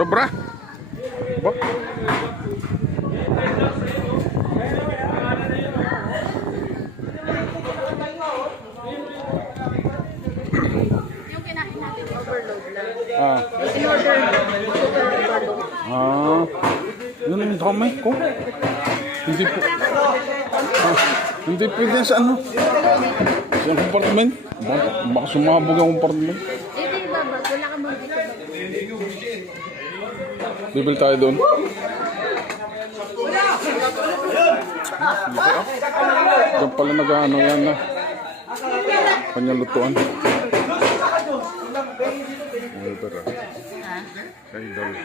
Sobra. Ba? Yung kinain natin, overload lang. Ah. In order, super overload. Ah. Yun ang dami ko. Hindi po. Ah, hindi pwede sa ano. Sa compartment. Baka sumabog ang compartment. Hindi ba, wala kang mga dito ba? Bibili tayo doon. Laki ah. Diyan pala nag-ano yan na. Panyalutuan. Ay, tara. Ay, dali.